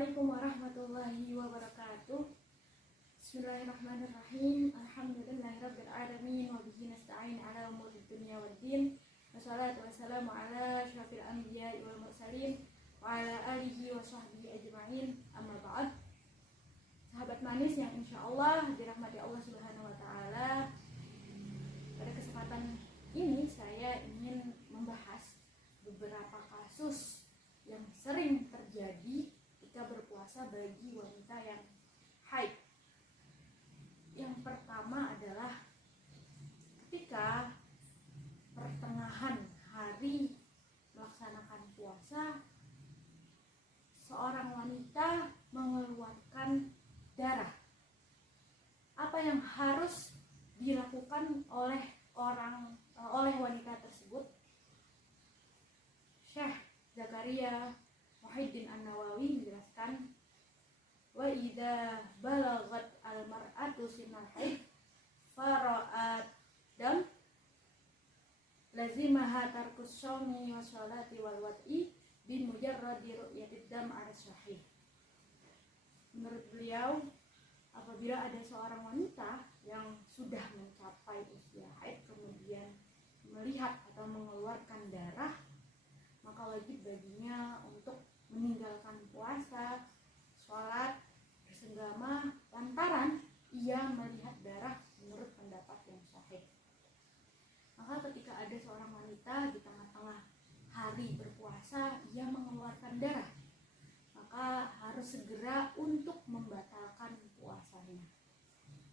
Assalamualaikum warahmatullahi wabarakatuh. Bismillahirrahmanirrahim. Alhamdulillahirabbil alamin wa bihi nasta'in ala umuri dunya waddin. Wassalatu wassalamu ala asyrafil anbiya'i wal mursalin wa ala alihi wa sahbihi ajma'in. Amma ba'd. Sahabat manis yang insyaallah dirahmati Allah Subhanahu wa taala. Pada kesempatan ini saya ingin membahas beberapa kasus yang sering terjadi ketika berpuasa bagi wanita yang haid. Yang pertama adalah ketika pertengahan hari melaksanakan puasa, seorang wanita mengeluarkan darah. Apa yang harus dilakukan oleh wanita tersebut? Syekh Zakaria Muhyiddin An-Nawawi menjelaskan, wa idza balagat al-mar'atu sinal haid fara'at dam lazimaha tarkus shaumi wa sholati wal wad'i bi mujarradi ru'yatid dam ala sahih. Menurut beliau, apabila ada seorang wanita yang sudah mencapai usia haid kemudian melihat atau mengeluarkan darah, maka wajib baginya untuk meninggalkan puasa, sholat, bersenggama lantaran ia melihat darah menurut pendapat yang sahih. Maka ketika ada seorang wanita di tengah-tengah hari berpuasa ia mengeluarkan darah, maka harus segera untuk membatalkan puasanya.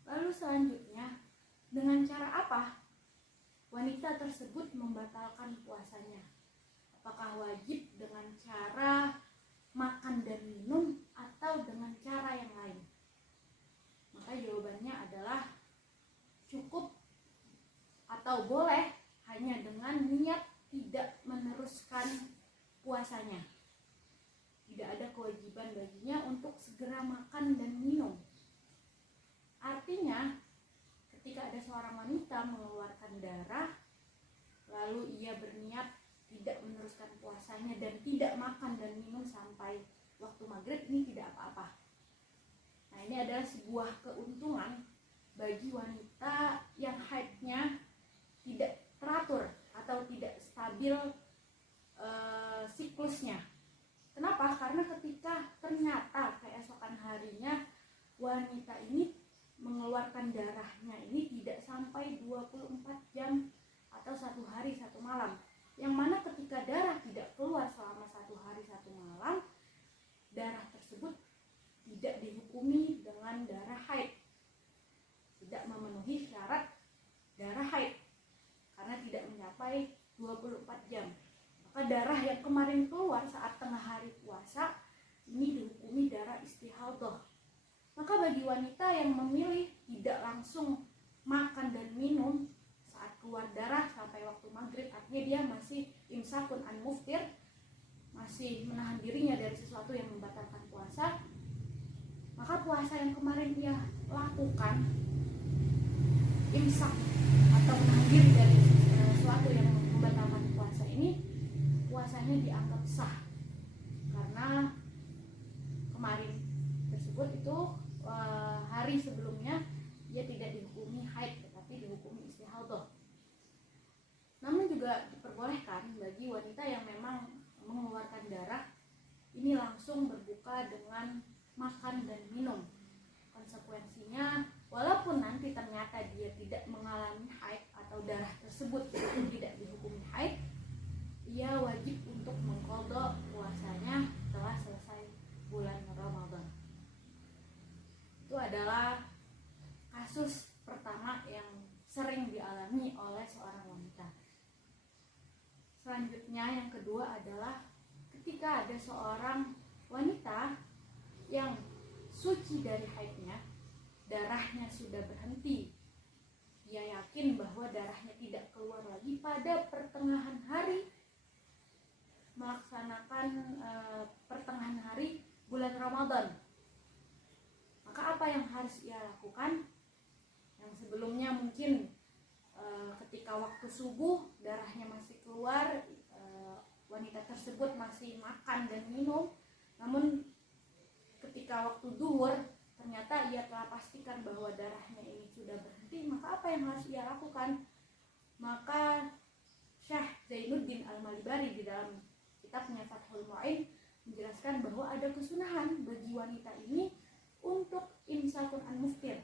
Lalu selanjutnya, dengan cara apa wanita tersebut membatalkan puasanya? Apakah wajib dengan cara makan dan minum atau dengan cara yang lain? Maka jawabannya adalah cukup atau boleh hanya dengan niat tidak meneruskan puasanya. Tidak ada kewajiban baginya untuk segera makan dan minum. Artinya, ketika ada seorang wanita mengeluarkan darah, lalu ia berniat tidak meneruskan puasanya dan tidak makan dan minum sampai waktu maghrib, ini tidak apa-apa. Nah, ini adalah sebuah keuntungan bagi wanita yang haidnya tidak teratur atau tidak stabil siklusnya. Kenapa? Karena ketika ternyata keesokan harinya wanita ini mengeluarkan darahnya ini tidak sampai 24 jam atau 1 hari 1 malam. Yang mana ketika darah tidak keluar selama 1 hari 1 malam, darah tersebut tidak dihukumi dengan darah haid, tidak memenuhi syarat darah haid karena tidak mencapai 24 jam. Maka darah yang kemarin keluar saat tengah hari puasa ini dihukumi darah istihadhah. Maka bagi wanita yang memilih tidak langsung makan dan minum saat keluar darah sampai waktu maghrib, artinya dia masih imsakun an muftir, masih menahan dirinya dari sesuatu yang membatalkan puasa, maka puasa yang kemarin dia lakukan, imsak atau menahan diri dari sesuatu yang membatalkan puasa ini, puasanya dianggap sah karena kemarin tersebut itu hari sebelumnya ia tidak dihukumi haid tetapi dihukumi istihadhah. Namun juga diperbolehkan bagi wanita yang memang mengeluarkan darah ini langsung berbuka dengan makan dan minum. Konsekuensinya, walaupun nanti ternyata dia tidak mengalami haid atau darah tersebut tidak dihukumi haid, ia wajib untuk mengqadha puasanya setelah selesai bulan Ramadan. Itu adalah kasus pertama yang sering dialami oleh seorang wanita. Selanjutnya yang kedua adalah ketika ada seorang wanita yang suci dari haidnya, darahnya sudah berhenti, ia yakin bahwa darahnya tidak keluar lagi pada pertengahan hari melaksanakan pertengahan hari bulan Ramadan. Maka apa yang harus ia lakukan? Yang sebelumnya mungkin ketika waktu subuh darahnya masih keluar, wanita tersebut masih makan dan minum, namun ketika waktu duhur ternyata ia telah pastikan bahwa darahnya ini sudah berhenti, maka apa yang harus ia lakukan? Maka Syekh Zainuddin Al-Malibari di dalam kitabnya Fathul Mu'in menjelaskan bahwa ada kesunahan bagi wanita ini untuk imsakun an muftir,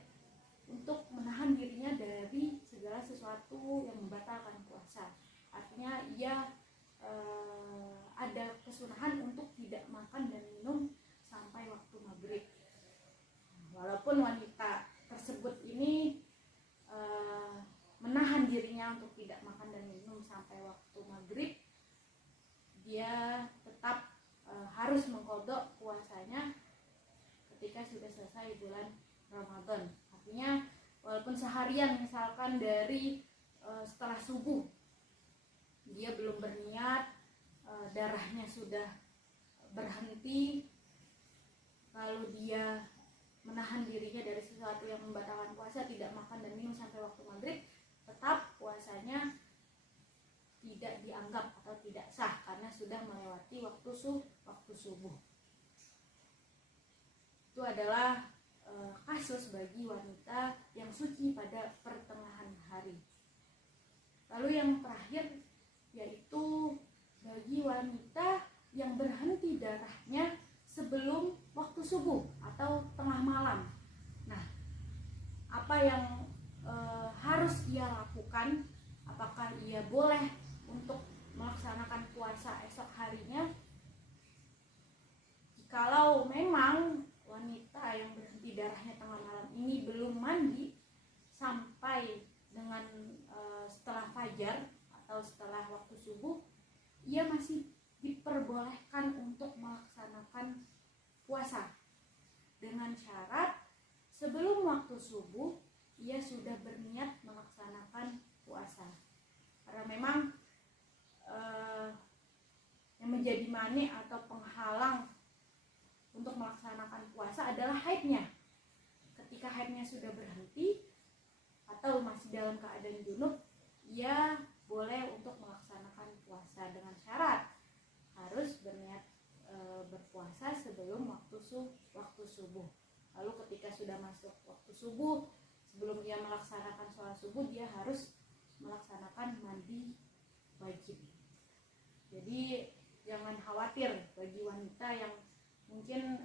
untuk menahan dirinya dari segala sesuatu yang membatalkan puasa. Artinya ia ada kesunahan untuk tidak makan dan minum sampai waktu maghrib. Walaupun wanita tersebut ini menahan dirinya untuk tidak makan dan minum sampai waktu maghrib, dia tetap harus mengqadha puasanya ketika sudah selesai bulan Ramadan. Artinya walaupun seharian misalkan dari setelah subuh dia belum berniat, darahnya sudah berhenti, lalu dia menahan dirinya dari sesuatu yang membatalkan puasa, tidak makan dan minum sampai waktu maghrib, tetap puasanya tidak dianggap atau tidak sah karena sudah melewati waktu subuh. Itu adalah kasus bagi wanita yang suci pada pertengahan hari. Lalu yang terakhir yaitu bagi wanita yang berhenti darahnya sebelum waktu subuh atau tengah malam. Nah, apa yang harus ia lakukan? Apakah ia boleh untuk melaksanakan puasa esok harinya? Jikalau memang wanita yang berhenti darahnya tengah malam ini belum mandi sampai dengan setelah fajar atau setelah waktu subuh, ia masih diperbolehkan untuk melaksanakan puasa dengan syarat sebelum waktu subuh ia sudah berniat melaksanakan puasa. Karena memang yang menjadi mani atau penghalang untuk melaksanakan puasa adalah haidnya. Ketika haidnya sudah berhenti atau masih dalam keadaan junub, ia boleh untuk melaksanakan puasa dengan syarat harus berniat berpuasa sebelum waktu subuh. Lalu ketika sudah masuk waktu subuh, sebelum dia melaksanakan sholat subuh, dia harus melaksanakan mandi wajib. Jadi jangan khawatir bagi wanita yang mungkin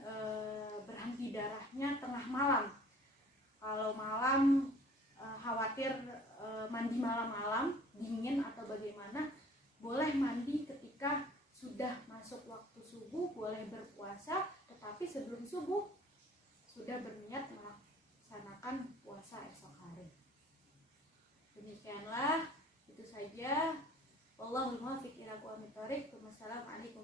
berhenti darahnya tengah malam. Kalau malam khawatir mandi malam-malam dingin atau bagaimana, boleh mandi ketika sudah masuk waktu subuh, boleh berpuasa, tetapi sebelum subuh sudah berniat melaksanakan puasa esok hari. Demikianlah, itu saja. Wallahul muwaffiq ila aqwamit thoriq. Wassalamualaikum